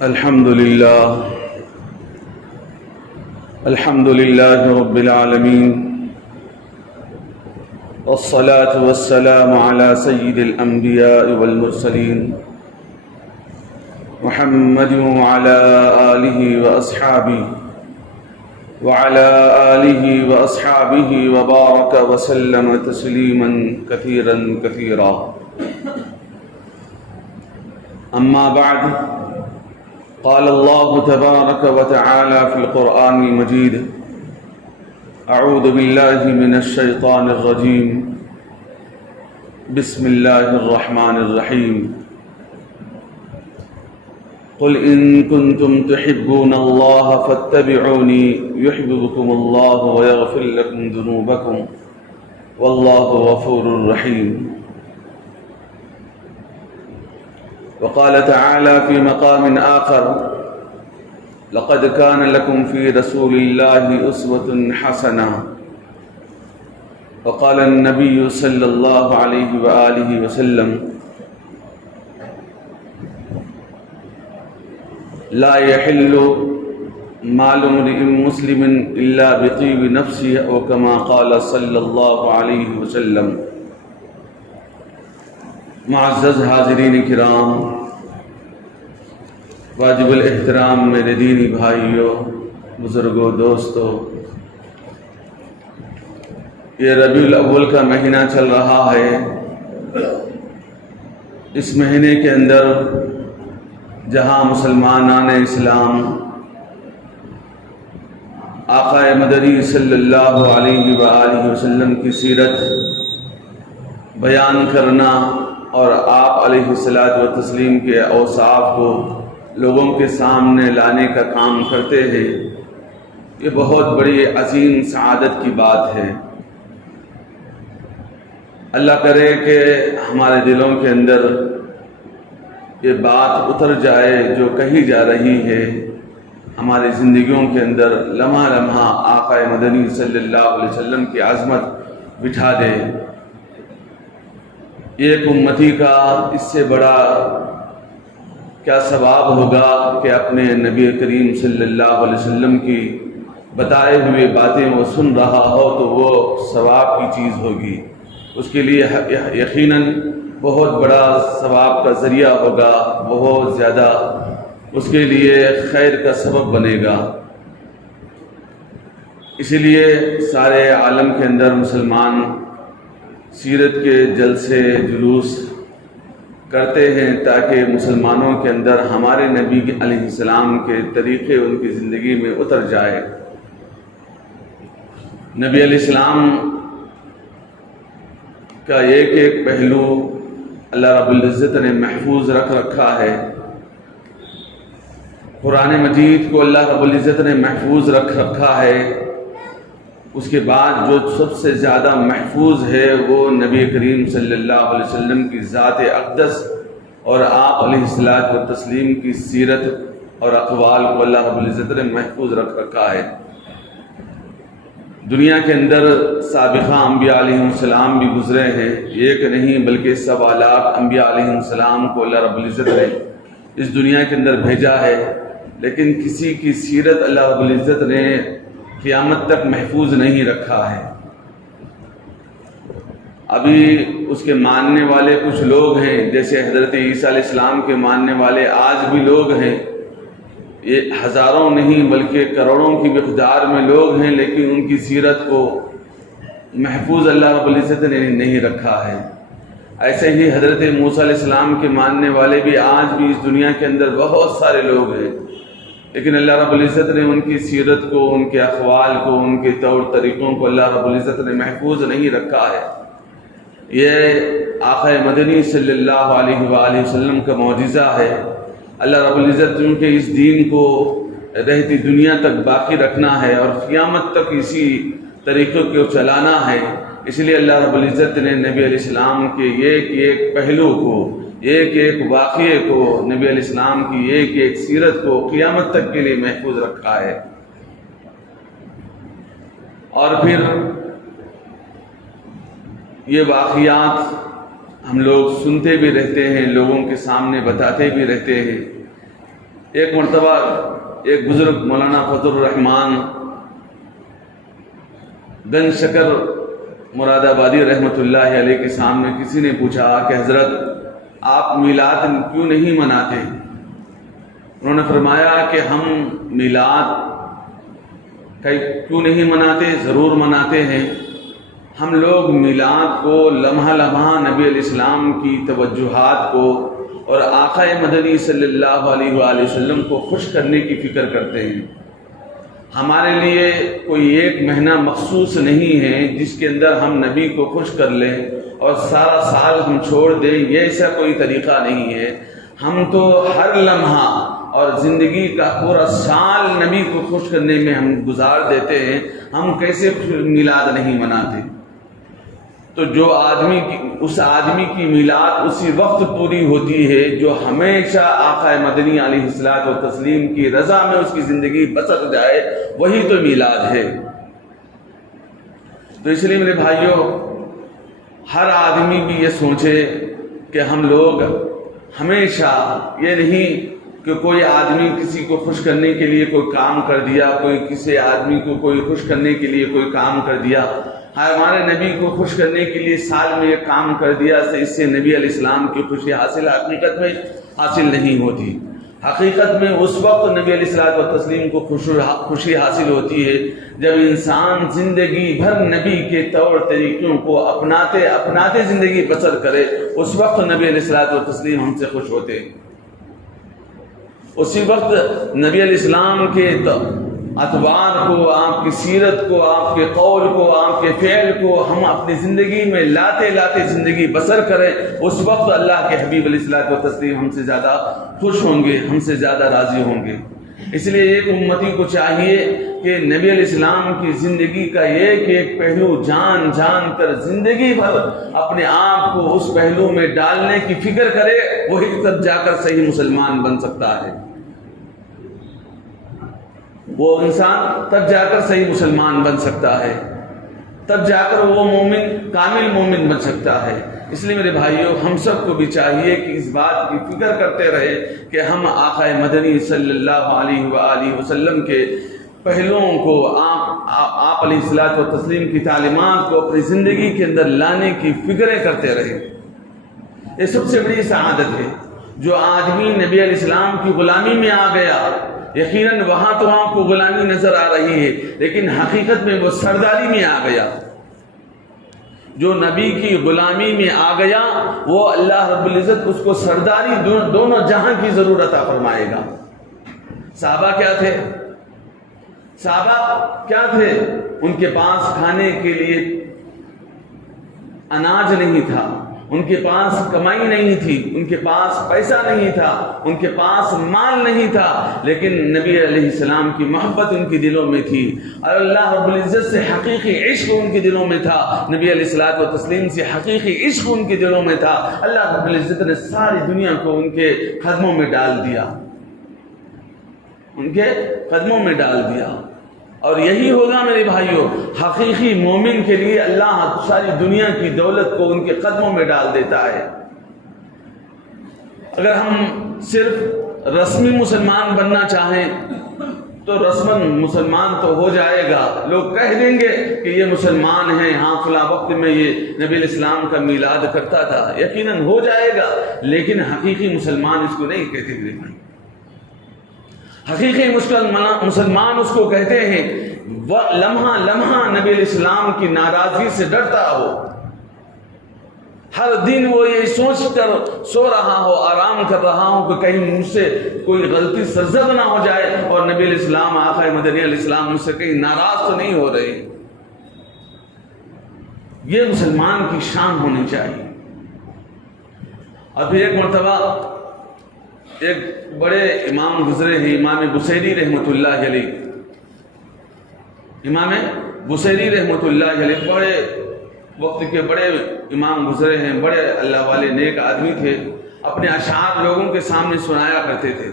الحمد لله رب العالمين، والصلاة والسلام على سيد الأنبياء والمرسلين محمد وعلى آله وأصحابه وبارك وسلم تسليما كثيرا. أما بعد، قال الله تبارك وتعالى في القرآن المجيد: أعوذ بالله من الشيطان الرجيم، بسم الله الرحمن الرحيم. قل إن كنتم تحبون الله فاتبعوني يحببكم الله ويغفر لكم ذنوبكم والله غفور رحيم. وقال تعالى في مقام آخر: لقد كان لكم في رسول الله أسوة حسنة. وقال النبي صلى الله عليه وآله وسلم: لا يحل مال امرئ مسلم إلا بطيب نفسه، أو كما قال صلی اللہ علیہ وسلم. معزز حاضرین کرام، واجب الاحترام میرے دینی بھائیوں، بزرگوں، دوستوں، یہ ربیع الاول کا مہینہ چل رہا ہے. اس مہینے کے اندر جہاں مسلمانان اسلام آقا مدنی صلی اللہ علیہ وآلہ وسلم کی سیرت بیان کرنا اور آپ علیہ الصلاۃ والتسلیم کے اوصاف کو لوگوں کے سامنے لانے کا کام کرتے ہیں، یہ بہت بڑی عظیم سعادت کی بات ہے. اللہ کرے کہ ہمارے دلوں کے اندر یہ بات اتر جائے جو کہی جا رہی ہے، ہماری زندگیوں کے اندر لمحہ لمحہ آقا مدنی صلی اللہ علیہ وسلم کی عظمت بٹھا دے. ایک امتی کا اس سے بڑا کیا ثواب ہوگا کہ اپنے نبی کریم صلی اللہ علیہ وسلم کی بتائے ہوئے باتیں وہ سن رہا ہو تو وہ ثواب کی چیز ہوگی. اس کے لیے یقیناً بہت بڑا ثواب کا ذریعہ ہوگا، بہت زیادہ اس کے لیے خیر کا سبب بنے گا. اسی لیے سارے عالم کے اندر مسلمان سیرت کے جلسے جلوس کرتے ہیں تاکہ مسلمانوں کے اندر ہمارے نبی علیہ السلام کے طریقے ان کی زندگی میں اتر جائے. نبی علیہ السلام کا ایک ایک پہلو اللہ رب العزت نے محفوظ رکھ رکھا ہے. قرآن مجید کو اللہ رب العزت نے محفوظ رکھ رکھا ہے. اس کے بعد جو سب سے زیادہ محفوظ ہے وہ نبی کریم صلی اللہ علیہ وسلم کی ذات اقدس اور آپ علیہ الصلاۃ والتسلیم کی سیرت اور اقوال کو اللہ رب العزت نے محفوظ رکھ رکھا ہے. دنیا کے اندر سابقہ انبیاء علیہ السلام بھی گزرے ہیں، ایک نہیں بلکہ 1.25 لاکھ انبیاء علیہ السلام کو اللہ رب العزت نے اس دنیا کے اندر بھیجا ہے، لیکن کسی کی سیرت اللہ رب العزت نے قیامت تک محفوظ نہیں رکھا ہے. ابھی اس کے ماننے والے کچھ لوگ ہیں، جیسے حضرت عیسیٰ علیہ السلام کے ماننے والے آج بھی لوگ ہیں. یہ ہزاروں نہیں بلکہ کروڑوں کی مقدار میں لوگ ہیں، لیکن ان کی سیرت کو محفوظ اللہ رب العزت نے نہیں رکھا ہے. ایسے ہی حضرت موسیٰ علیہ السلام کے ماننے والے بھی آج بھی اس دنیا کے اندر بہت سارے لوگ ہیں، لیکن اللہ رب العزت نے ان کی سیرت کو، ان کے اقوال کو، ان کے طور طریقوں کو اللہ رب العزت نے محفوظ نہیں رکھا ہے. یہ آقا مدنی صلی اللہ علیہ وآلہ وسلم کا معجزہ ہے. اللہ رب العزت چونکہ اس دین کو رہتی دنیا تک باقی رکھنا ہے اور قیامت تک اسی طریقے کو چلانا ہے، اس لیے اللہ رب العزت نے نبی علیہ السلام کے ایک ایک پہلو کو، ایک ایک واقعے کو، نبی علیہ السلام کی ایک ایک سیرت کو قیامت تک کے لیے محفوظ رکھا ہے. اور پھر یہ واقعات ہم لوگ سنتے بھی رہتے ہیں، لوگوں کے سامنے بتاتے بھی رہتے ہیں. ایک مرتبہ ایک بزرگ مولانا فضل الرحمان گنج شکر مراد آبادی رحمۃ اللہ علیہ کے سامنے کسی نے پوچھا کہ حضرت آپ میلاد کیوں نہیں مناتے؟ انہوں نے فرمایا کہ ہم میلاد کیوں نہیں مناتے؟ ضرور مناتے ہیں۔ ہم لوگ میلاد کو لمحہ لمحہ نبی علیہ السلام کی توجہات کو اور آقا مدنی صلی اللہ علیہ وآلہ وسلم کو خوش کرنے کی فکر کرتے ہیں۔ ہمارے لیے کوئی ایک مہینہ مخصوص نہیں ہے جس کے اندر ہم نبی کو خوش کر لیں اور سارا سال ہم چھوڑ دیں، یہ ایسا کوئی طریقہ نہیں ہے۔ ہم تو ہر لمحہ اور زندگی کا پورا سال نبی کو خوش کرنے میں ہم گزار دیتے ہیں، ہم کیسے میلاد نہیں مناتے؟ تو جو آدمی اس آدمی کی میلاد اسی وقت پوری ہوتی ہے جو ہمیشہ آقا مدنی علیہ الصلوۃ والتسلیم کی رضا میں اس کی زندگی بسر جائے، وہی تو میلاد ہے۔ تو اس لیے میرے بھائیوں، ہر آدمی بھی یہ سوچے کہ ہم لوگ ہمیشہ، یہ نہیں کہ کوئی آدمی کسی کو خوش کرنے کے لیے کوئی کام کر دیا، کوئی کسی آدمی کو کوئی خوش کرنے کے لیے کوئی کام کر دیا، ہمارے نبی کو خوش کرنے کے لیے سال میں یہ کام کر دیا، اس سے نبی علیہ السلام کی خوشی حقیقت میں حاصل نہیں ہوتی۔ حقیقت میں اس وقت نبی علیہ الصلوۃ والتسلیم کو خوشی حاصل ہوتی ہے جب انسان زندگی بھر نبی کے طور طریقوں کو اپناتے زندگی بسر کرے، اس وقت نبی علیہ الصلوۃ والتسلیم ہم سے خوش ہوتے ہیں۔ اسی وقت نبی علیہ السلام کے اطوار کو، آپ کی سیرت کو، آپ کے قول کو، آپ کے فعل کو ہم اپنی زندگی میں لاتے زندگی بسر کریں، اس وقت اللہ کے حبیب علیہ الصلوۃ والتسلیم ہم سے زیادہ خوش ہوں گے، ہم سے زیادہ راضی ہوں گے۔ اس لیے ایک امتی کو چاہیے کہ نبی علیہ السلام کی زندگی کا ایک پہلو جان کر زندگی بھر اپنے آپ کو اس پہلو میں ڈالنے کی فکر کرے، وہی تب جا کر صحیح مسلمان بن سکتا ہے۔ وہ انسان تب جا کر صحیح مسلمان بن سکتا ہے، تب جا کر وہ مومن، کامل مومن بن سکتا ہے۔ اس لیے میرے بھائیوں، ہم سب کو بھی چاہیے کہ اس بات کی فکر کرتے رہے کہ ہم آقا مدنی صلی اللہ علیہ وآلہ وسلم کے پہلوؤں کو، آپ علیہ الصلوۃ والتسلیم کی تعلیمات کو اپنی زندگی کے اندر لانے کی فکریں کرتے رہے۔ یہ سب سے بڑی سعادت ہے۔ جو آدمی نبی علیہ السلام کی غلامی میں آ گیا، یقیناً وہاں تو آپ کو غلامی نظر آ رہی ہے، لیکن حقیقت میں وہ سرداری میں آ گیا۔ جو نبی کی غلامی میں آ گیا، وہ اللہ رب العزت اس کو سرداری دونوں جہاں کی ضرورت عطا فرمائے گا۔ صحابہ کیا تھے؟ صحابہ کیا تھے؟ ان کے پاس کھانے کے لیے اناج نہیں تھا، ان کے پاس کمائی نہیں تھی، ان کے پاس پیسہ نہیں تھا، ان کے پاس مال نہیں تھا، لیکن نبی علیہ السلام کی محبت ان کے دلوں میں تھی، اور اللہ رب العزت سے حقیقی عشق ان کے دلوں میں تھا، نبی علیہ الصلوۃ والتسلیم سے حقیقی عشق ان کے دلوں میں تھا۔ اللہ رب العزت نے ساری دنیا کو ان کے قدموں میں ڈال دیا، ان کے قدموں میں ڈال دیا۔ اور یہی ہوگا میرے بھائیوں، حقیقی مومن کے لیے اللہ ساری دنیا کی دولت کو ان کے قدموں میں ڈال دیتا ہے۔ اگر ہم صرف رسمی مسلمان بننا چاہیں تو رسماً مسلمان تو ہو جائے گا، لوگ کہہ دیں گے کہ یہ مسلمان ہیں، ہاں فلاں وقت میں یہ نبی علیہ السلام کا میلاد کرتا تھا، یقیناً ہو جائے گا، لیکن حقیقی مسلمان اس کو نہیں کہتے میرے بھائی۔ حقیقی مسلمان اس کو کہتے ہیں لمحہ لمحہ نبی علیہ السلام کی ناراضگی سے ڈرتا ہو، ہر دن وہ یہ سوچ کر سو رہا ہو، آرام کر رہا ہو کہ کہیں مجھ سے کوئی غلطی سرزد نہ ہو جائے، اور نبی علیہ السلام آقا مدنی علیہ السلام مجھ سے کہیں ناراض تو نہیں ہو رہے۔ یہ مسلمان کی شان ہونی چاہیے۔ ابھی ایک مرتبہ ایک بڑے امام گزرے ہیں، امام بصیری رحمۃ اللہ علیہ، امام بصیری رحمۃ اللہ علیہ بڑے وقت کے بڑے امام گزرے ہیں، بڑے اللہ والے نیک آدمی تھے، اپنے اشعار لوگوں کے سامنے سنایا کرتے تھے،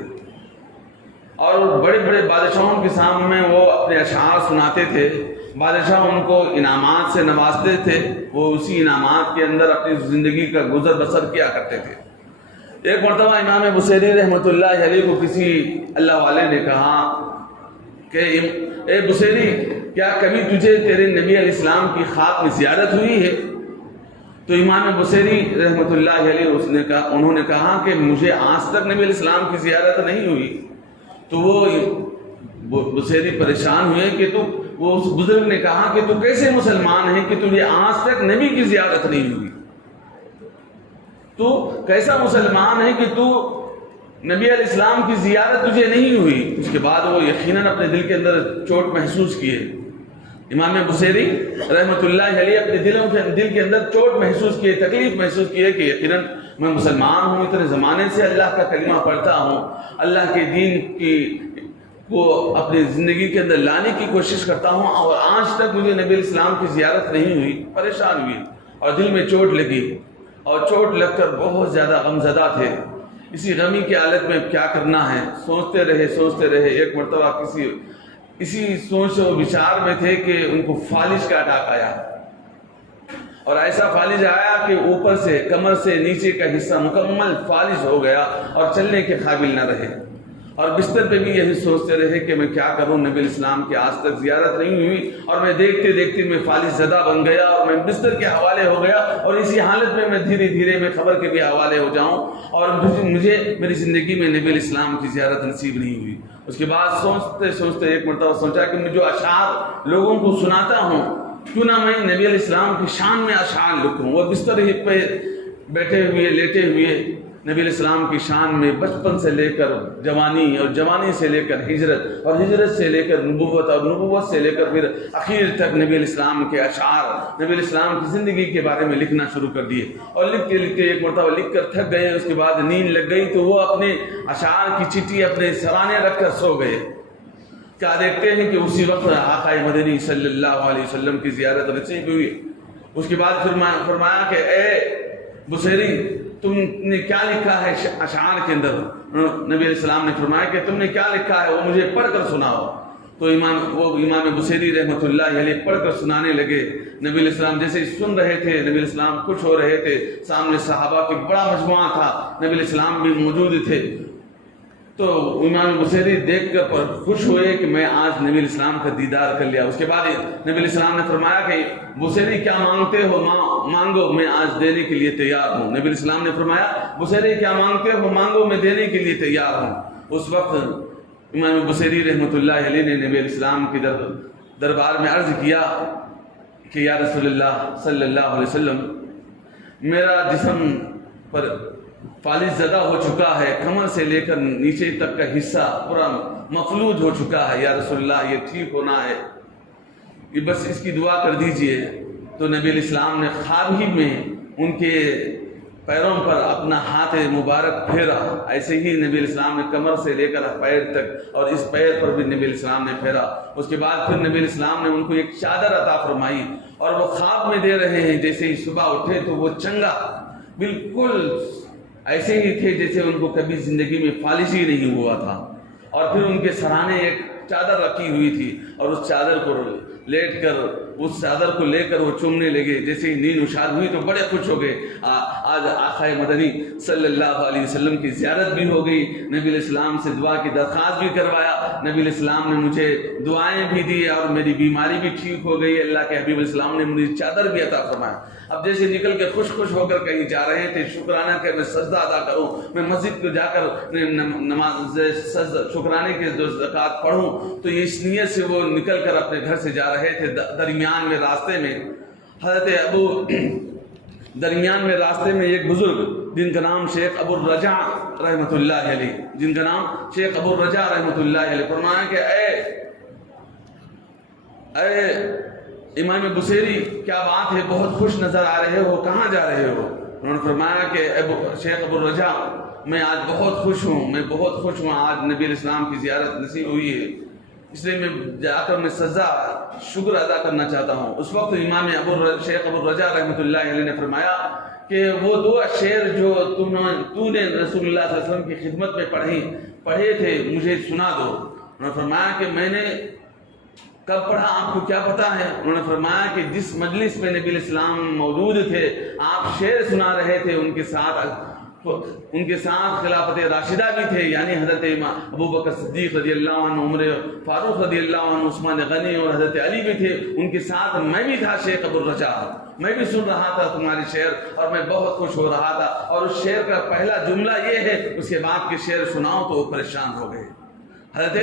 اور بڑے بڑے بادشاہوں کے سامنے وہ اپنے اشعار سناتے تھے، بادشاہ ان کو انعامات سے نوازتے تھے، وہ اسی انعامات کے اندر اپنی زندگی کا گزر بسر کیا کرتے تھے۔ ایک مرتبہ امام بصیری رحمۃ اللہ علیہ کو کسی اللہ والے نے کہا کہ اے بصیری، کیا کبھی تجھے تیرے نبی علیہ السلام کی خواب میں زیارت ہوئی ہے؟ تو امام بصیری رحمۃ اللہ علیہ انہوں نے کہا کہ مجھے آج تک نبی علیہ السلام کی زیارت نہیں ہوئی۔ تو وہ بصیری پریشان ہوئے کہ وہ اس بزرگ نے کہا کہ تو کیسے مسلمان ہے کہ تجھے آج تک نبی کی زیارت نہیں ہوئی؟ تو کیسا مسلمان ہے کہ تو نبی علیہ السلام کی زیارت تجھے نہیں ہوئی؟ اس کے بعد وہ یقیناً اپنے دل کے اندر چوٹ محسوس کیے۔ امام بصیری رحمۃ اللہ علیہ اپنے دل کے اندر چوٹ محسوس کیے، تکلیف محسوس کیے کہ یقیناً میں مسلمان ہوں، اتنے زمانے سے اللہ کا کلمہ پڑھتا ہوں، اللہ کے دین کو اپنی زندگی کے اندر لانے کی کوشش کرتا ہوں، اور آج تک مجھے نبی علیہ السلام کی زیارت نہیں ہوئی۔ پریشان ہوئی اور دل میں چوٹ لگی، اور چوٹ لگ کر بہت زیادہ غمزدہ تھے۔ اسی غمی کی حالت میں کیا کرنا ہے سوچتے رہے۔ ایک مرتبہ اسی سوچ و بچار میں تھے کہ ان کو فالج کا اٹیک آیا، اور ایسا فالج آیا کہ اوپر سے کمر سے نیچے کا حصہ مکمل فالج ہو گیا اور چلنے کے قابل نہ رہے، اور بستر پہ بھی یہی سوچتے رہے کہ میں کیا کروں، نبی علیہ السلام کی آج تک زیارت نہیں ہوئی، اور میں دیکھتے میں فالج زدہ بن گیا اور میں بستر کے حوالے ہو گیا، اور اسی حالت میں دھیرے میں خبر کے بھی حوالے ہو جاؤں، اور مجھے میری زندگی میں نبی علیہ السلام کی زیارت نصیب نہیں ہوئی۔ اس کے بعد سوچتے ایک مرتبہ سوچا کہ میں جو اشعار لوگوں کو سناتا ہوں، کیوں نہ میں نبی علیہ السلام کی شان میں اشعار لکھوں۔ وہ بستر ہی پہ لیٹے ہوئے نبی علیہ السلام کی شان میں بچپن سے لے کر جوانی، اور جوانی سے لے کر ہجرت، اور ہجرت سے لے کر نبوت، اور نبوت سے لے کر پھر اخیر تک نبی علیہ السلام کے اشعار، نبی علیہ السلام کی زندگی کے بارے میں لکھنا شروع کر دیے، اور لکھتے ایک مرتبہ لکھ کر تھک گئے۔ اس کے بعد نیند لگ گئی تو وہ اپنے اشعار کی چٹھی اپنے سرانے رکھ کر سو گئے۔ کیا دیکھتے ہیں کہ اسی وقت آقا مدنی صلی اللہ علیہ وسلم کی زیارت نصیب ہوئی۔ اس کے بعد فرمایا کہ اے بصیری، تم نے کیا لکھا ہے اشعار کے اندر؟ نبی علیہ السلام نے فرمایا کہ تم نے کیا لکھا ہے وہ مجھے پڑھ کر سناؤ۔ تو امام بصیری رحمۃ اللہ علیہ پڑھ کر سنانے لگے۔ نبی علیہ السلام جیسے سن رہے تھے، نبی علیہ السلام خوش ہو رہے تھے، سامنے صحابہ کی بڑا مجموعہ تھا، نبی علیہ السلام بھی موجود تھے۔ تو امام بصیری دیکھ کر خوش ہوئے کہ میں آج نبی علیہ السلام کا دیدار کر لیا۔ اس کے بعد نبی علیہ السلام نے فرمایا کہ بصیری کیا مانگتے ہو مانگو، میں آج دینے کے لیے تیار ہوں۔ نبی علیہ السلام نے فرمایا بصیری کیا مانگتے ہو مانگو، میں دینے کے لیے تیار ہوں۔ اس وقت امام بصیری رحمۃ اللہ علیہ نے نبی علیہ السلام کے دربار میں عرض کیا کہ یا رسول اللہ صلی اللہ علیہ وسلم، میرا جسم پر فالج زدہ ہو چکا ہے، کمر سے لے کر نیچے تک کا حصہ پورا مفلوج ہو چکا ہے، یا رسول اللہ یہ ٹھیک ہونا ہے، یہ بس اس کی دعا کر دیجئے۔ تو نبی علیہ السلام نے خواب ہی میں ان کے پیروں پر اپنا ہاتھ مبارک پھیرا، ایسے ہی نبی علیہ السلام نے کمر سے لے کر پیر تک، اور اس پیر پر بھی نبی علیہ السلام نے پھیرا۔ اس کے بعد پھر نبی علیہ السلام نے ان کو ایک چادر عطا فرمائی، اور وہ خواب میں دے رہے ہیں، جیسے ہی صبح اٹھے تو وہ چنگا بالکل ایسے ہی تھے جیسے ان کو کبھی زندگی میں فالج ہی نہیں ہوا تھا۔ اور پھر ان کے سرانے ایک چادر رکھی ہوئی تھی، اور اس چادر کو لیٹ کر اس چادر کو لے کر وہ چومنے لگے۔ جیسے ہی نیند نشاد ہوئی تو بڑے خوش ہو گئے، آج آقا مدنی صلی اللہ علیہ وسلم کی زیارت بھی ہو گئی، نبی علیہ السلام سے دعا کی درخواست بھی کروایا، نبی علیہ السلام نے مجھے دعائیں بھی دی، اور میری بیماری بھی ٹھیک ہو گئی، اللہ کے حبیب علیہ السلام نے مجھے چادر بھی عطا فرمایا۔ اب جیسے نکل کے خوش ہو کر کہیں جا رہے تھے، شکرانہ کہ میں سجدہ ادا کروں، میں مسجد کو جا کر نماز شکرانے کے جو زکوٰۃ پڑھوں، تو یہ اس نیت سے وہ نکل کر اپنے گھر سے جا رہے تھے۔ درمیان میں راستے میں ایک بزرگ جن کا نام شیخ ابو الرجا رحمۃ اللہ علیہ فرمایا کہ اے امام بصیری، کیا بات ہے، بہت خوش نظر آ رہے ہو، کہاں جا رہے ہو؟ انہوں نے فرمایا کہ شیخ ابو الرجا، میں آج بہت خوش ہوں، آج نبی علیہ السلام کی زیارت نصیب ہوئی ہے، اس لیے میں جا کر میں سجدہ شکر ادا کرنا چاہتا ہوں۔ اس وقت امام شیخ ابو الرجا رحمۃ اللہ علیہ نے فرمایا کہ وہ دو شعر جو تو نے رسول اللہ صلی اللہ علیہ وسلم کی خدمت میں پڑھے تھے، مجھے سنا دو۔ انہوں نے فرمایا کہ میں نے کب پڑھا، آپ کو کیا پتا ہے؟ انہوں نے فرمایا کہ جس مجلس میں نبی علیہ السلام موجود تھے، آپ شعر سنا رہے تھے، ان کے ساتھ ان کے ساتھ خلافت راشدہ بھی تھے، یعنی حضرت ابو بکر صدیق رضی اللہ عنہ، عمر فاروق رضی اللہ عنہ، عثمان غنی اور حضرت علی بھی تھے، ان کے ساتھ میں بھی تھا شیخ عبدالرجا، میں بھی سن رہا تھا تمہارے شعر اور میں بہت خوش ہو رہا تھا، اور اس شعر کا پہلا جملہ یہ ہے، اس کے بعد کے شعر سناؤ تو وہ پریشان ہو گئے۔ حضرت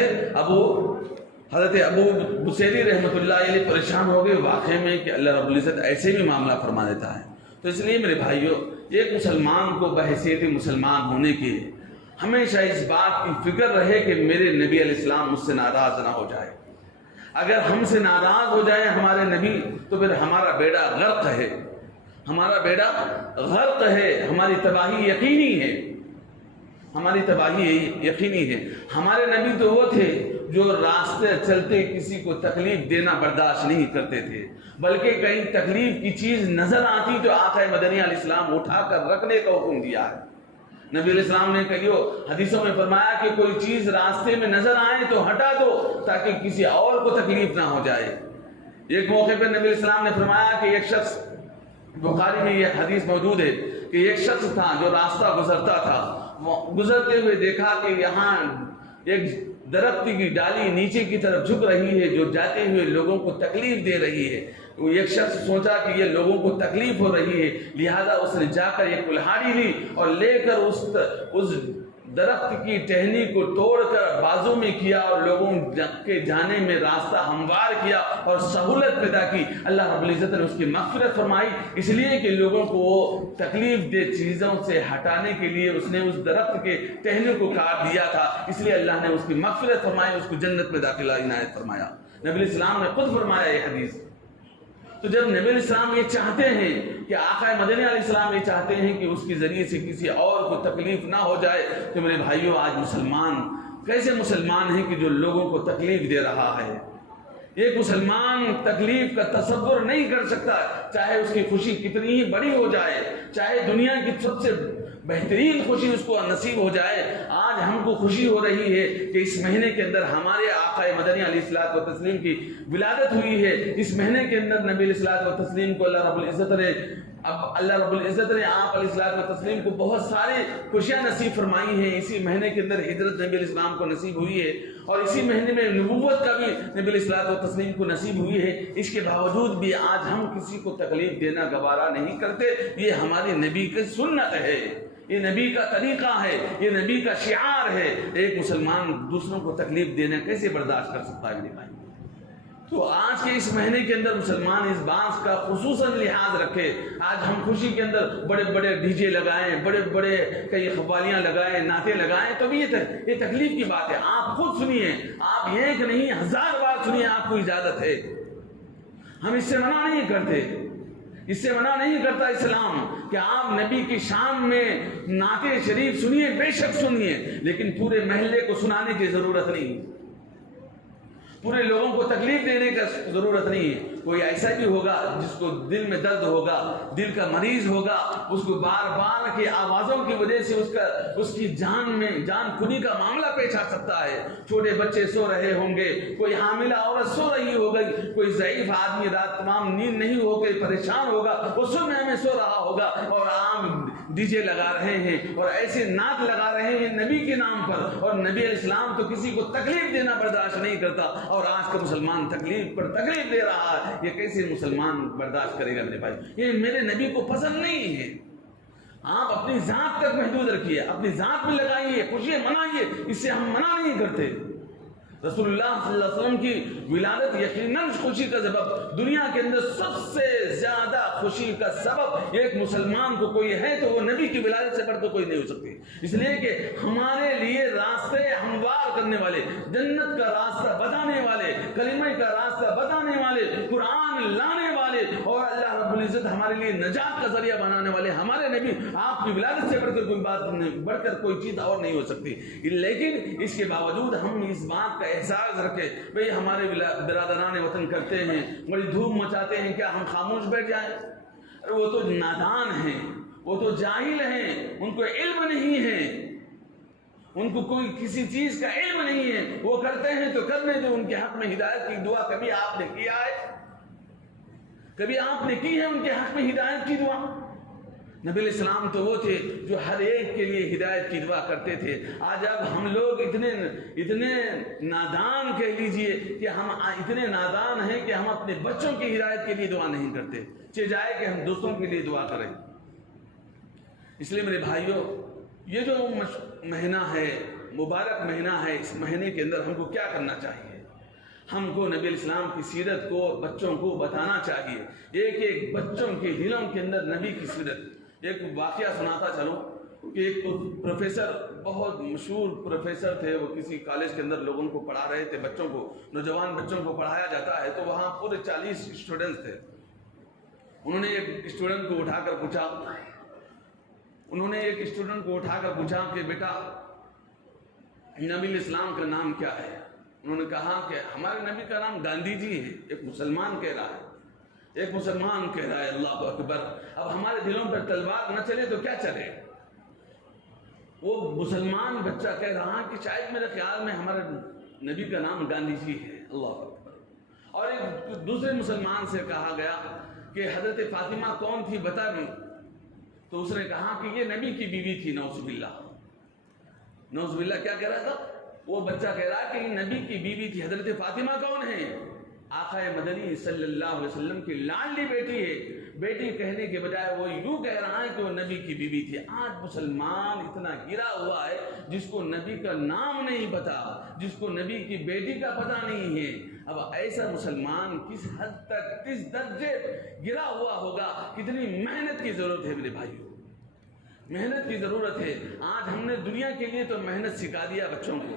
ابو بصیری رحمۃ اللہ علیہ پریشان ہو گئے واقعے میں کہ اللہ رب العزت ایسے بھی معاملہ فرما دیتا ہے۔ تو اس لیے میرے بھائیوں، ایک مسلمان کو بحیثیت مسلمان ہونے کے ہمیشہ اس بات کی فکر رہے کہ میرے نبی علیہ السلام مجھ سے ناراض نہ ہو جائے۔ اگر ہم سے ناراض ہو جائے ہمارے نبی تو پھر ہمارا بیڑا غرق ہے، ہمارا بیڑا غرق ہے، ہماری تباہی یقینی ہے، ہماری تباہی یقینی ہے۔ ہمارے نبی تو وہ تھے جو راستے چلتے کسی کو تکلیف دینا برداشت نہیں کرتے تھے، بلکہ کہیں تکلیف کی چیز نظر آتی تو آقا مدنی علیہ السلام اٹھا کر رکھنے کا حکم دیا ہے۔ نبی علیہ السلام نے کہیو حدیثوں میں فرمایا کہ کوئی چیز راستے میں نظر آئے تو ہٹا دو تاکہ کسی اور کو تکلیف نہ ہو جائے۔ ایک موقع پر نبی علیہ السلام نے فرمایا کہ ایک شخص، بخاری میں یہ حدیث موجود ہے کہ ایک شخص تھا جو راستہ گزرتا تھا، گزرتے ہوئے دیکھا کہ یہاں ایک درخت کی ڈالی نیچے کی طرف جھک رہی ہے جو جاتے ہوئے لوگوں کو تکلیف دے رہی ہے۔ وہ ایک شخص سوچا کہ یہ لوگوں کو تکلیف ہو رہی ہے، لہذا اس نے جا کر ایک کلہاڑی لی اور لے کر اس درخت کی ٹہنی کو توڑ کر بازو میں کیا اور لوگوں کے جانے میں راستہ ہموار کیا اور سہولت پیدا کی۔ اللہ رب العزت نے اس کی مغفرت فرمائی، اس لیے کہ لوگوں کو وہ تکلیف دہ چیزوں سے ہٹانے کے لیے اس نے اس درخت کے ٹہنی کو کاٹ دیا تھا، اس لیے اللہ نے اس کی مغفرت فرمائی، اس کو جنت میں داخلہ عنایت فرمایا۔ نبی علیہ السلام نے خود فرمایا یہ حدیث۔ تو جب نبی علیہ السلام یہ چاہتے ہیں کہ آقا مدنی علیہ السلام یہ چاہتے ہیں کہ اس کے ذریعے سے کسی اور کو تکلیف نہ ہو جائے، تو میرے بھائیوں آج مسلمان کیسے مسلمان ہیں کہ جو لوگوں کو تکلیف دے رہا ہے؟ ایک مسلمان تکلیف کا تصور نہیں کر سکتا، چاہے اس کی خوشی کتنی ہی بڑی ہو جائے، چاہے دنیا کی سب سے بہترین خوشی اس کو نصیب ہو جائے۔ آج ہم کو خوشی ہو رہی ہے کہ اس مہینے کے اندر ہمارے آقا مدنی علیہ الصلوۃ والتسلیم کی ولادت ہوئی ہے، اس مہینے کے اندر نبی علیہ الصلوۃ والتسلیم کو اللہ رب العزت نے آپ علیہ الصلوۃ والتسلیم کو بہت ساری خوشیاں نصیب فرمائی ہیں۔ اسی مہینے کے اندر ہجرت نبی علیہ السلام کو نصیب ہوئی ہے، اور اسی مہینے میں نبوت کا بھی نبی علیہ الصلوۃ والتسلیم کو نصیب ہوئی ہے۔ اس کے باوجود بھی آج ہم کسی کو تکلیف دینا گوارا نہیں کرتے۔ یہ ہمارے نبی کی سنت ہے، یہ نبی کا طریقہ ہے، یہ نبی کا شعار ہے۔ ایک مسلمان دوسروں کو تکلیف دینا کیسے برداشت کر سکتا ہے میرے بھائی؟ تو آج کے اس مہینے کے اندر مسلمان اس بات کا خصوصاً لحاظ رکھے۔ آج ہم خوشی کے اندر بڑے بڑے ڈی جے لگائیں، بڑے بڑے کئی قوالیاں لگائیں، نعتیں لگائیں، تو بھی یہ تکلیف کی بات ہے۔ آپ خود سنیے، آپ ایک نہیں 1000 بار سنیے، آپ کو اجازت ہے، ہم اس سے منع نہیں کرتے، اس سے منع نہیں کرتا اسلام کہ آپ نبی کی شان میں نعت شریف سنیے، بے شک سنیے، لیکن پورے محلے کو سنانے کی ضرورت نہیں، پورے لوگوں کو تکلیف دینے کا ضرورت نہیں ہے۔ کوئی ایسا بھی ہوگا جس کو دل میں درد ہوگا، دل کا مریض ہوگا، اس کو بار بار کی آوازوں کی وجہ سے اس کی جان میں جان کنی کا معاملہ پیش آ سکتا ہے۔ چھوٹے بچے سو رہے ہوں گے، کوئی حاملہ عورت سو رہی ہوگی، کوئی ضعیف آدمی رات تمام نیند نہیں ہو کے پریشان ہوگا، وہ سونے میں سو رہا ہوگا، اور عام ڈی جے لگا رہے ہیں اور ایسے نعت لگا رہے ہیں نبی کے نام پر، اور نبی علیہ السلام تو کسی کو تکلیف دینا برداشت نہیں کرتا، اور آج کا مسلمان تکلیف پر تکلیف دے رہا ہے۔ یہ کیسے مسلمان برداشت کرے گا میرے بھائی؟ یہ میرے نبی کو پسند نہیں ہے۔ آپ اپنی ذات تک محدود رکھیے، اپنی ذات میں لگائیے، خوشیاں منائیے، اس سے ہم منع نہیں کرتے۔ رسول اللہ صلی اللہ علیہ وسلم کی ولادت یقیناً خوشی کا سبب، دنیا کے اندر سب سے زیادہ خوشی کا سبب ایک مسلمان کو کوئی ہے تو وہ نبی کی ولادت سے بڑھ کر کوئی نہیں ہو سکتی، اس لیے کہ ہمارے لیے راستے ہموار کرنے والے، جنت کا راستہ بتانے والے، کلمہ کا راستہ بتانے والے، قرآن لانے والے، اور اللہ رب العزت ہمارے لیے نجات کا ذریعہ بنانے والے ہمارے نبی، آپ کی ولادت سے بڑھ کر کوئی بات نہیں، بڑھ کر کوئی چیز اور نہیں ہو سکتی۔ لیکن اس کے باوجود ہم اس بات کا احساس رکھے، بھئی ہمارے برادران وطن کرتے ہیں، بڑی دھوم مچاتے ہیں، کیا ہم خاموش بیٹھ جائیں؟ وہ تو نادان ہیں، وہ تو جاہل ہیں، ان کو علم نہیں ہے، ان کو کوئی کسی چیز کا علم نہیں ہے، وہ کرتے ہیں تو کرنے دو۔ ان کے حق میں ہدایت کی دعا کبھی آپ نے کیا ہے؟ کبھی آپ نے کی ہے ان کے حق میں ہدایت کی دعا؟ نبی علیہ السلام تو وہ تھے جو ہر ایک کے لیے ہدایت کی دعا کرتے تھے۔ آج اب ہم لوگ اتنے نادان کہہ لیجئے کہ ہم اتنے نادان ہیں کہ ہم اپنے بچوں کی ہدایت کے لیے دعا نہیں کرتے، چاہے کہ ہم دوستوں کے لیے دعا کریں۔ اس لیے میرے بھائیوں، یہ جو مہینہ ہے، مبارک مہینہ ہے، اس مہینے کے اندر ہم کو کیا کرنا چاہیے؟ ہم کو نبی علیہ السلام کی سیرت کو بچوں کو بتانا چاہیے، ایک ایک بچوں کے دلوں کے اندر نبی کی سیرت۔ ایک واقعہ سناتا چلوں کہ ایک پروفیسر، بہت مشہور پروفیسر تھے، وہ کسی کالج کے اندر لوگوں کو پڑھا رہے تھے، بچوں کو، نوجوان بچوں کو پڑھایا جاتا ہے، تو وہاں پورے 40 اسٹوڈنٹس تھے۔ انہوں نے ایک اسٹوڈنٹ کو اٹھا کر پوچھا کہ بیٹا، نبی علیہ السلام کا نام کیا ہے؟ انہوں نے کہا کہ ہمارے نبی کا نام گاندھی جی ہے۔ ایک مسلمان کہہ رہا ہے، اللہ اکبر، اب ہمارے دلوں پر تلوار نہ چلے تو کیا چلے؟ وہ مسلمان بچہ کہہ رہا کہ شاید میرے خیال میں ہمارے نبی کا نام گاندھی جی ہے، اللہ اکبر۔ اور ایک دوسرے مسلمان سے کہا گیا کہ حضرت فاطمہ کون تھی بتا دیں، تو اس نے کہا کہ یہ نبی کی بیوی تھی، نعوذ باللہ۔ کیا کہہ رہا تھا وہ بچہ؟ کہہ رہا کہ یہ نبی کی بیوی تھی۔ حضرت فاطمہ کون ہے؟ آقا مدنی صلی اللہ علیہ وسلم کی لاڈلی بیٹی ہے۔ بیٹی کہنے کے بجائے وہ یوں کہہ رہا ہے کہ وہ نبی کی بیوی تھی۔ آج مسلمان اتنا گرا ہوا ہے جس کو نبی کا نام نہیں پتا، جس کو نبی کی بیٹی کا پتہ نہیں ہے۔ اب ایسا مسلمان کس حد تک، کس درجے گرا ہوا ہوگا؟ کتنی محنت کی ضرورت ہے میرے بھائیوں، محنت کی ضرورت ہے۔ آج ہم نے دنیا کے لیے تو محنت سکھا دیا بچوں کو،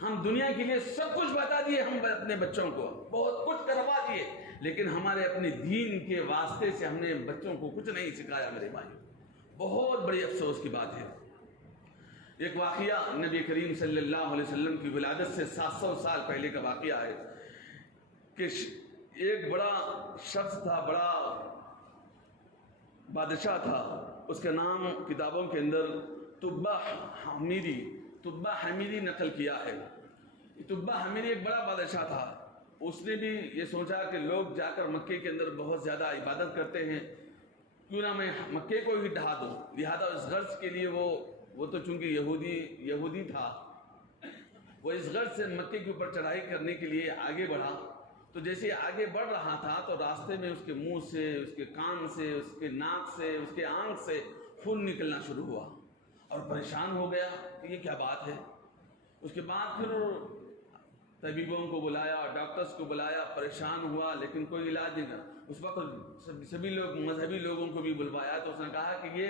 ہم دنیا کے لیے سب کچھ بتا دیے، ہم اپنے بچوں کو بہت کچھ کروا دیے، لیکن ہمارے اپنے دین کے واسطے سے ہم نے بچوں کو کچھ نہیں سکھایا میرے بھائی۔ بہت بڑی افسوس کی بات ہے۔ ایک واقعہ نبی کریم صلی اللہ علیہ وسلم کی ولادت سے 700 سال پہلے کا واقعہ ہے کہ ایک بڑا شخص تھا، بڑا بادشاہ تھا، اس کا نام کتابوں کے اندر تبہ حمیری نقل کیا ہے۔ تبہ حمیری ایک بڑا بادشاہ تھا، اس نے بھی یہ سوچا کہ لوگ جا کر مکے کے اندر بہت زیادہ عبادت کرتے ہیں، کیوں نہ میں مکے کو ہی ڈھا دوں۔ لہذا اس غرض کے لیے وہ تو چونکہ یہودی تھا، وہ اس غرض سے مکے کے اوپر چڑھائی کرنے کے لیے آگے بڑھا۔ تو جیسے آگے بڑھ رہا تھا تو راستے میں اس کے منہ سے، اس کے کان سے، اس کے ناک سے، اس کے آنکھ سے خون نکلنا شروع ہوا اور پریشان ہو گیا کہ یہ کیا بات ہے۔ اس کے بعد پھر طبیبوں کو بلایا، ڈاکٹرز کو بلایا، پریشان ہوا لیکن کوئی علاج نہیں۔ اس وقت سبھی لوگ، مذہبی لوگوں کو بھی بلوایا تو اس نے کہا کہ یہ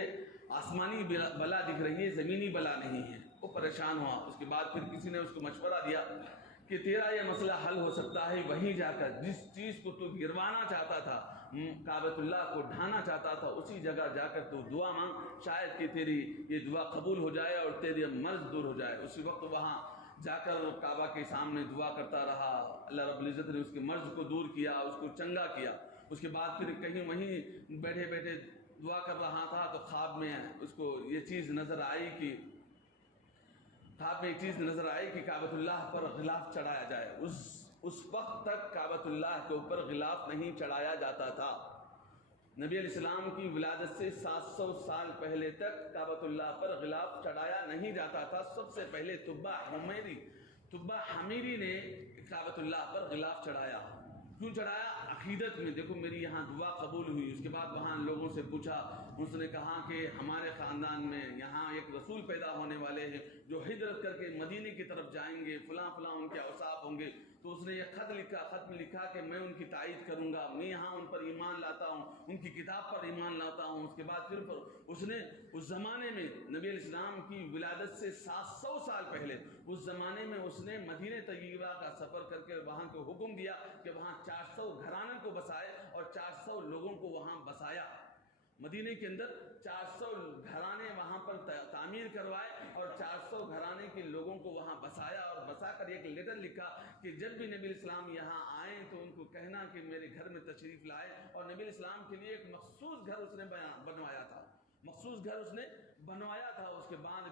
آسمانی بلا دکھ رہی ہے، زمینی بلا نہیں ہے۔ وہ پریشان ہوا۔ اس کے بعد پھر کسی نے اس کو مشورہ دیا کہ تیرا یہ مسئلہ حل ہو سکتا ہے وہیں جا کر، جس چیز کو تو گروانا چاہتا تھا، کعبۃ اللہ کو ڈھانا چاہتا تھا، اسی جگہ جا کر تو دعا مانگ، شاید کہ تیری یہ دعا قبول ہو جائے اور تیری مرض دور ہو جائے۔ اسی وقت وہاں جا کر کعبہ کے سامنے دعا کرتا رہا، اللہ رب العزت نے اس کے مرض کو دور کیا، اس کو چنگا کیا۔ اس کے بعد پھر کہیں وہیں بیٹھے بیٹھے دعا کر رہا تھا تو خواب میں اس کو یہ چیز نظر آئی کہ کعبۃ اللہ پر غلاف چڑھایا جائے۔ اس وقت تک کعبۃ اللہ کے اوپر غلاف نہیں چڑھایا جاتا تھا۔ نبی علیہ السلام کی ولادت سے 700 سال پہلے تک کعبۃ اللہ پر غلاف چڑھایا نہیں جاتا تھا۔ سب سے پہلے تبہ حمیری نے کعبۃ اللہ پر غلاف چڑھایا۔ کیوں چڑھایا؟ عقیدت میں، دیکھو میری یہاں دعا قبول ہوئی۔ اس کے بعد وہاں لوگوں سے پوچھا، اس نے کہا کہ ہمارے خاندان میں یہاں ایک رسول پیدا ہونے والے ہیں جو ہجرت کر کے مدینے کی طرف جائیں گے، فلاں ان کے اوصاف ہوں گے۔ تو اس نے یہ خط میں لکھا کہ میں ان کی تائید کروں گا، میں یہاں ان پر ایمان لاتا ہوں، ان کی کتاب پر ایمان لاتا ہوں۔ اس کے بعد پھر اس نے اس زمانے میں نبی علیہ السلام کی ولادت سے 700 سال پہلے اس زمانے میں اس نے مدینہ طیبہ کا سفر کر کے وہاں کو حکم دیا کہ وہاں 400 گھرانے کو بسائے اور 400 لوگوں کو وہاں بسایا۔ مدینے کے اندر 400 گھرانے وہاں پر تعمیر کروائے اور 400 گھرانے کے لوگوں کو وہاں بسایا، اور بسا کر ایک لیٹر لکھا کہ جب بھی نبی الاسلام یہاں آئیں تو ان کو کہنا کہ میرے گھر میں تشریف لائے۔ اور نبی الاسلام کے لیے ایک مخصوص گھر اس نے بنوایا تھا، اس کے بعد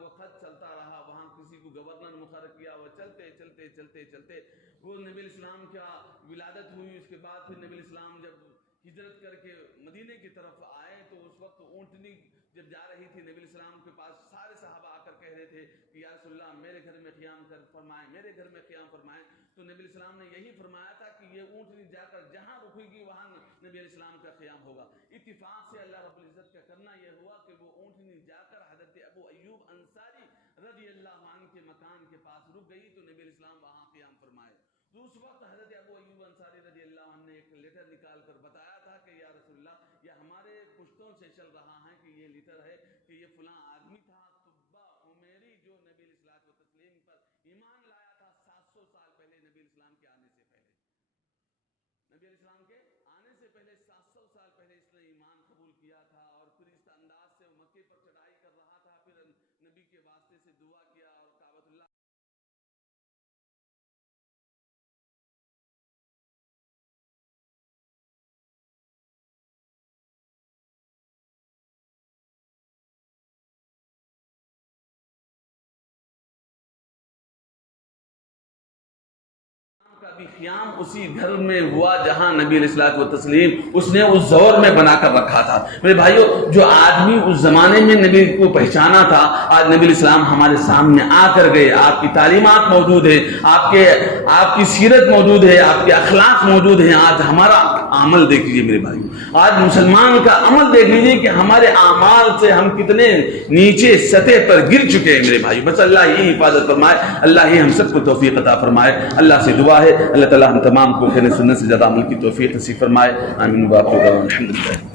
وہ خط چلتا رہا، وہاں کسی کو گورنر مقرر کیا، وہ چلتے وہ نبی الاسلام کا ولادت ہوئی۔ اس کے بعد پھر نبی الاسلام جب ہجرت کر کے مدینے کی طرف آئے تو اس وقت اونٹنی جب جا رہی تھی نبی علیہ السلام کے پاس، سارے صحابہ آ کر کہہ رہے تھے کہ یا رسول اللہ میرے گھر میں قیام فرمائیں، میرے گھر میں قیام فرمائیں. تو نبی علیہ السلام نے یہی فرمایا تھا کہ یہ اونٹنی جا کر جہاں رکے گی وہاں نبی علیہ السلام کا قیام ہوگا. اتفاق سے اللہ رب العزت کا کرنا یہ ہوا کہ وہ اونٹنی جا کر حضرت ابو ایوب انصاری رضی اللہ عنہ کے مکان کے پاس رک گئی تو نبی علیہ السلام وہاں قیام فرمائے. تو اس وقت حضرت ابو ایوب انصاری رضی اللہ عنہ نے ایک لیٹر نکال کر بتایا تھا کہ یا رسول اللہ یہ ہمارے پشتوں سے چل رہا ہے کہ یہ لیٹر ہے کہ یہ فلاں آدمی تھا طبہ عمیری جو نبی علیہ الصلوۃ والتسلیم پر ایمان لایا تھا 700 سال پہلے نبی علیہ السلام کے آنے سے پہلے. نبی علیہ السلام کے آنے سے پہلے 700 سال پہلے اس نے ایمان قبول کیا تھا اور پھر اس انداز سے وہ مکے پر چڑھائی کر رہا تھا. پھر نبی کے واسطے سے دعا کیا اور کعبۃ اللہ کا بھی قیام اسی گھر میں ہوا جہاں نبی علیہ الصلوۃ والتسلیم اس نے اس زور میں بنا کر رکھا تھا. میرے بھائیو، جو آدمی اس زمانے میں نبی کو پہچانا تھا، آج نبی علیہ السلام ہمارے سامنے آ کر گئے. آپ کی تعلیمات موجود ہیں، آپ کی سیرت موجود ہے، آپ کے اخلاق موجود ہیں. آج ہمارا عمل دیکھ لیجیے میرے بھائیو، آج مسلمان کا عمل دیکھ لیجیے کہ ہمارے اعمال سے ہم کتنے نیچے سطح پر گر چکے ہیں میرے بھائیو. بس اللہ ہی حفاظت فرمائے، اللہ ہی ہم سب کو توفیق عطا فرمائے. اللہ سے دعا ہے اللہ تعالی ہم تمام کو سنت سے زیادہ عمل کی توفیق نصیب فرمائے. آمین. الحمد للہ.